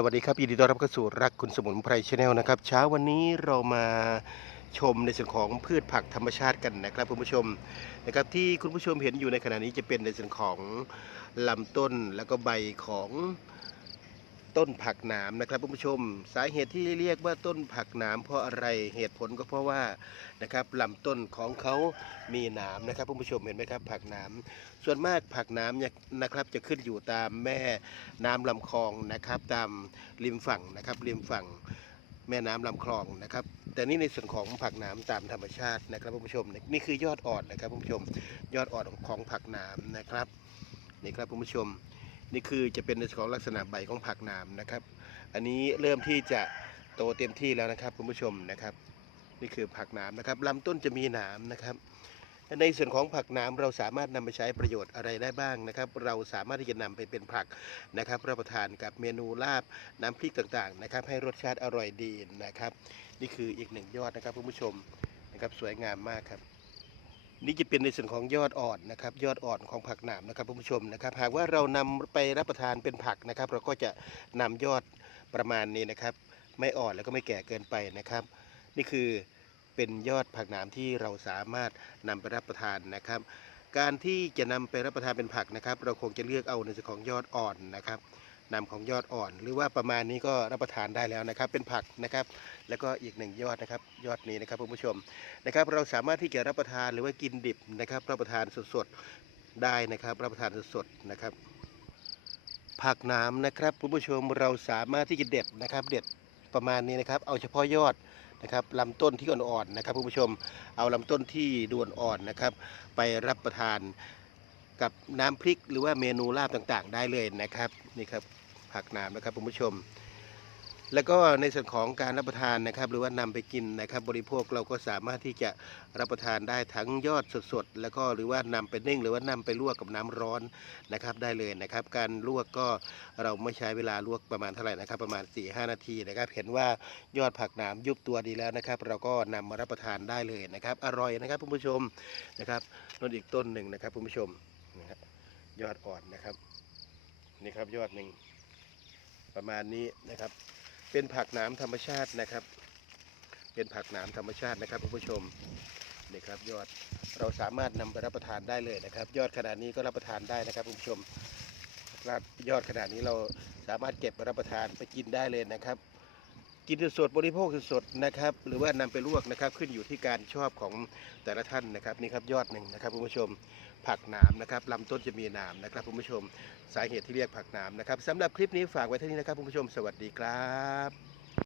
สวัสดีครับยินดีต้อนรับเข้าสู่รักคุณสมุนไพรชาแนลนะครับเช้าวันนี้เรามาชมในส่วนของพืชผักธรรมชาติกันนะครับคุณผู้ชมนะครับที่คุณผู้ชมเห็นอยู่ในขณะนี้จะเป็นในส่วนของลำต้นแล้วก็ใบของ ต้นผักหนามนะครับผู้ชม สาเหตุที่เรียกว่าต้นผักหนามเพราะอะไรเหตุผลก็เพราะว่านะครับลำต้นของเขามีหนามนะครับผู้ชมเห็นไหมครับ ผักหนามส่วนมากผักน้ำเนี่ยนะครับจะขึ้นอยู่ตามแม่น้ำลำคลองนะครับ ตามริมฝั่งนะครับริมฝั่งแม่น้ำลำคลองนะครับ แต่นี่ในส่วนของผักน้ำตามธรรมชาตินะครับผู้ชมนี่คือยอดอ่อนนะครับผู้ชม ยอดอ่อนของผักน้ำนะครับนี่ครับผู้ชม นี่คือจะเป็นในส่วนของลักษณะใบของผักน้ำนะครับ อันนี้เริ่มที่จะโตเต็มที่แล้วนะครับคุณผู้ชมนะครับ นี่คือผักน้ำนะครับลำต้นจะมีหนามนะครับ ในส่วนของผักน้ำเราสามารถนำไปใช้ประโยชน์อะไรได้บ้างนะครับ เราสามารถที่จะนำไปเป็นผักนะครับรับประทานกับเมนูลาบน้ำพริกต่างๆนะครับ ให้รสชาติอร่อยดีนะครับ นี่คืออีกหนึ่งยอดนะครับคุณผู้ชมนะครับสวยงามมากครับ นี่จะเป็นในส่วนของยอดอ่อนนะครับ ยอดอ่อนของผักหนามนะครับผู้ชมนะครับ หากว่าเรานำไปรับประทานเป็นผักนะครับ เราก็จะนำยอดประมาณนี้นะครับ ไม่อ่อนแล้วก็ไม่แก่เกินไปนะครับ นี่คือเป็นยอดผักหนามที่เราสามารถนำไปรับประทานนะครับ การที่จะนำไปรับประทานเป็นผักนะครับ เราคงจะเลือกเอาในส่วนของยอดอ่อนนะครับ นำของยอดอ่อน หรือว่าประมาณนี้ก็รับประทานได้แล้วนะครับ เป็นผักนะครับ แล้วก็อีกหนึ่งยอดนะครับ ยอดนี้นะครับคุณผู้ชมนะครับ เราสามารถที่จะรับประทานหรือว่ากินดิบนะครับ รับประทานสดๆได้นะครับ รับประทานสดๆนะครับ ผักหน้ำนะครับคุณผู้ชมเราสามารถที่จะเด็ดนะครับ เด็ดประมาณนี้นะครับ เอาเฉพาะยอดนะครับลำต้นที่อ่อนๆนะครับคุณผู้ชมเอาลำต้นที่ดวนอ่อนนะครับ ไปรับประทานกับน้ำพริกหรือว่าเมนูลาบต่างๆ ได้เลยนะครับนี่ครับ ผักหนามนะครับคุณผู้ชม แล้วก็ในส่วนของการรับประทานนะครับ หรือว่านำไปกินนะครับ บริโภคเราก็สามารถที่จะรับประทานได้ทั้งยอดสดๆแล้วก็หรือว่านำไปนึ่งหรือว่านำไปลวกกับน้ำร้อนนะครับ ได้เลยนะครับ การลวกก็เราไม่ใช้เวลาลวกประมาณเท่าไหร่นะครับ ประมาณ4-5นาทีนะครับ เห็นว่ายอดผักหนามยุบตัวดีแล้วนะครับ เราก็นำมารับประทานได้เลยนะครับ อร่อยนะครับคุณผู้ชมนะครับนนอีกต้นหนึ่งนะครับคุณผู้ชมนะฮะยอดอ่อนนะครับ นี่ครับยอดหนึ่ง ประมาณนี้นะครับ เป็นผักหนามธรรมชาตินะครับ เป็นผักหนามธรรมชาตินะครับคุณผู้ชมนี่ครับยอดเราสามารถนำไปรับประทานได้เลยนะครับ ยอดขนาดนี้ก็รับประทานได้นะครับคุณผู้ชมครับยอดขนาดนี้เราสามารถเก็บไปรับประทานไปกินได้เลยนะครับ กินสดบริโภคสดนะครับ หรือว่านำไปลวกนะครับ ขึ้นอยู่ที่การชอบของแต่ละท่านนะครับนี่ครับยอดหนึ่งนะครับคุณผู้ชมผักหนามนะครับลำต้นจะมีหนามนะครับคุณผู้ชมสาเหตุที่เรียกผักหนามนะครับสำหรับคลิปนี้ฝากไว้เท่านี้นะครับคุณผู้ชมสวัสดีครับ